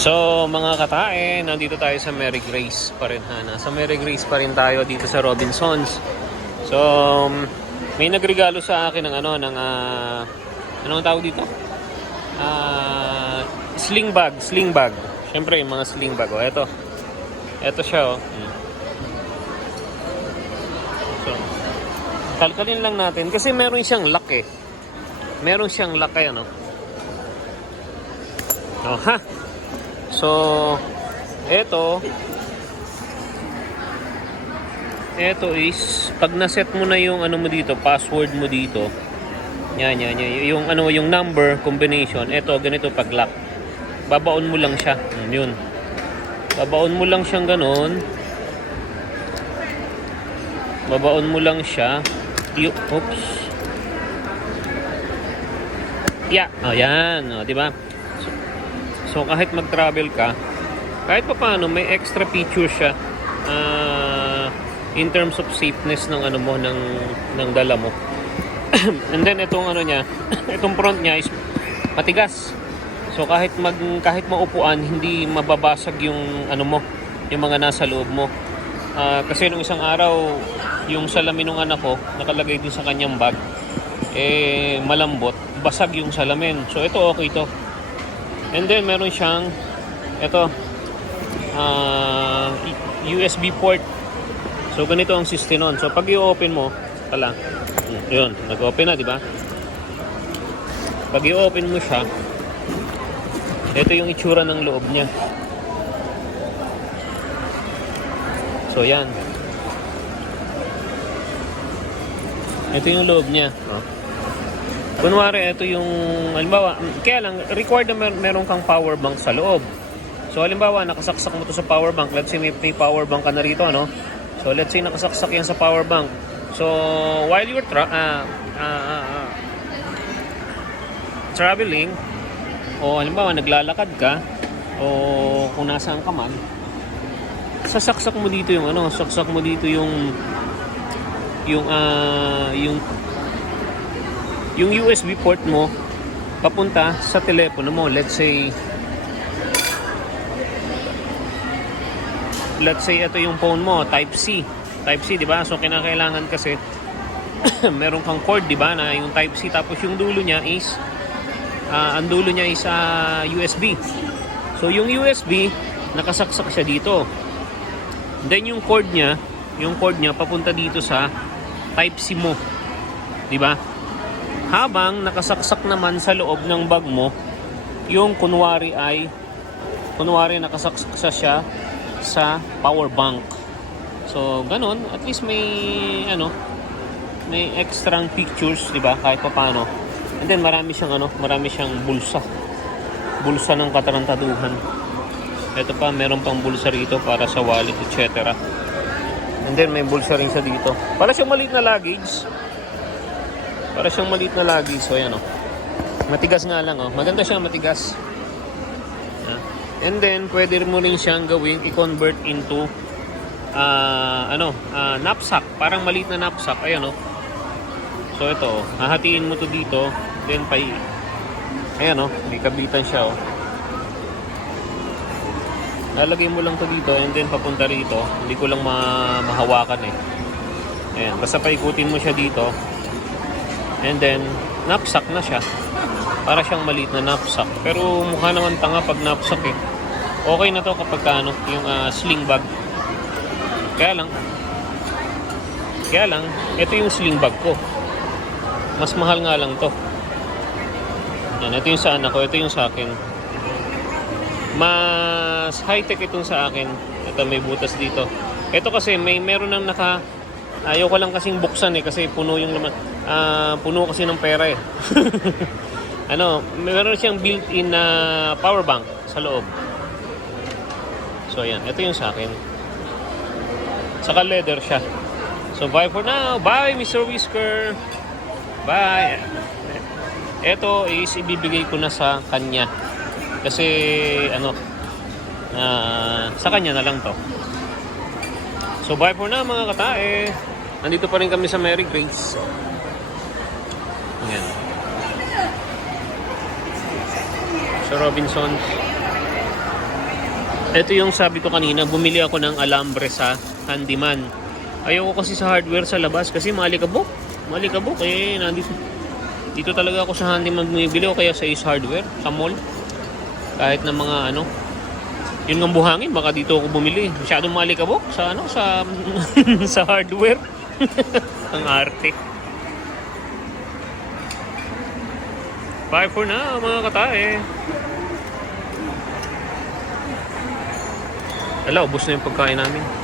So mga katae, nandito tayo sa Mary Grace pa rin ha. Nasa Mary Grace pa rin tayo dito sa Robinsons. So may nagregalo sa akin ng anong tawag dito? Sling bag. Siyempre yung mga sling bag. Oh, ito siya oh. So kalkalin lang natin kasi meron siyang lock eh. Meron siyang lock eh, ano. Oh, ha. So, ito is pag na-set mo na yung ano mo dito, password mo dito. Yan. Yung number combination. Ito ganito pag lock. Babaon mo lang siya. Yun. Babaon mo lang siyang ganoon. Babaon mo lang siya. Oops. Yeah. Oh, yan. Oh, di ba? So kahit mag-travel ka, kahit pa paano may extra feature siya in terms of safeness ng ano mo ng dala mo. And then itong ano niya, itong front niya is matigas. So kahit maupuan, hindi mababasag yung ano mo, yung mga nasa loob mo. Kasi nung isang araw, yung salamin ng anak ko nakalagay din sa kanyang bag, malambot, basag yung salamin. So ito okay to. And then meron siyang USB port. So ganito ang system nun. So pag i-open mo, yun, nag-open na, di ba? Pag i-open mo siya, ito yung itsura ng loob niya. So yan. Ito yung loob niya. Oh. Kunwari, ito yung, halimbawa, kaya lang, required na meron kang power bank sa loob. So, halimbawa, nakasaksak mo to sa power bank. Let's say may power bank ka na rito, ano? So, let's say nakasaksak yan sa power bank. So, while you're traveling, o halimbawa, naglalakad ka, o kung nasaan ka man, sasaksak mo dito yung, saksak mo dito yung USB port mo papunta sa telepono mo. Let's say ito yung phone mo, type C, di ba? So kinakailangan kasi meron kang cord, di ba, na yung type C, tapos yung dulo niya is USB. So yung USB nakasaksak siya dito. Then yung cord niya papunta dito sa type C mo, di ba? Habang nakasaksak naman sa loob ng bag mo, yung kunwari nakasaksak siya sa power bank. So, ganun, at least may extra pictures, di ba? Kahit paano. And then marami siyang bulsa. Bulsa ng katarantaduhan. Ito pa, meron pang bulsa rito para sa wallet, etc. And then may bulsa rin siya dito. Para siyang maliit na luggage. So ayan oh. Matigas nga lang oh. Maganda siya, matigas. And then pwede mo rin siyang gawing i-convert into knapsack. Parang maliit na knapsack. Ayan oh. So ito, hahatiin mo to dito, then ayan oh, may kabitan siya oh. Lalagay mo lang to dito and then papunta rito. Hindi ko lang mahawakan eh. Ayan, basta paikutin mo siya dito. And then, knapsack na siya. Para siyang maliit na knapsack. Pero mukha naman tanga pag knapsack eh. Okay na to kapag yung sling bag. Kaya lang, ito yung sling bag ko. Mas mahal nga lang to. Yan, ito yung sa anak ko, ito yung sa akin. Mas high-tech itong sa akin. Ito may butas dito. Ito kasi meron nang ayaw ko lang kasing buksan eh kasi puno yung laman. Puno kasi ng pera eh. Meron siyang built-in na power bank sa loob. So ayan, ito yung sa akin. Saka leather siya. So bye for now. Bye Mr. Whisker. Bye. Ito is ibibigay ko na sa kanya. Kasi sa kanya na lang to. So bye for now mga katae. Nandito pa rin kami sa Mary Grace. Ayan. Sa Robinsons. Ito yung sabi ko kanina, bumili ako ng alambre sa handyman. Ayoko kasi sa hardware sa labas kasi malikabok. Malikabok eh, nandito. Dito talaga ako sa handyman bumibili o kaya sa Ace Hardware, sa mall. Kahit na mga ano, yun ng buhangin, baka dito ako bumili. Masyadong malikabok sa ano, sa sa hardware. Ang arte. Bye for now, mga katae. Ala, ubos na yung pagkain namin.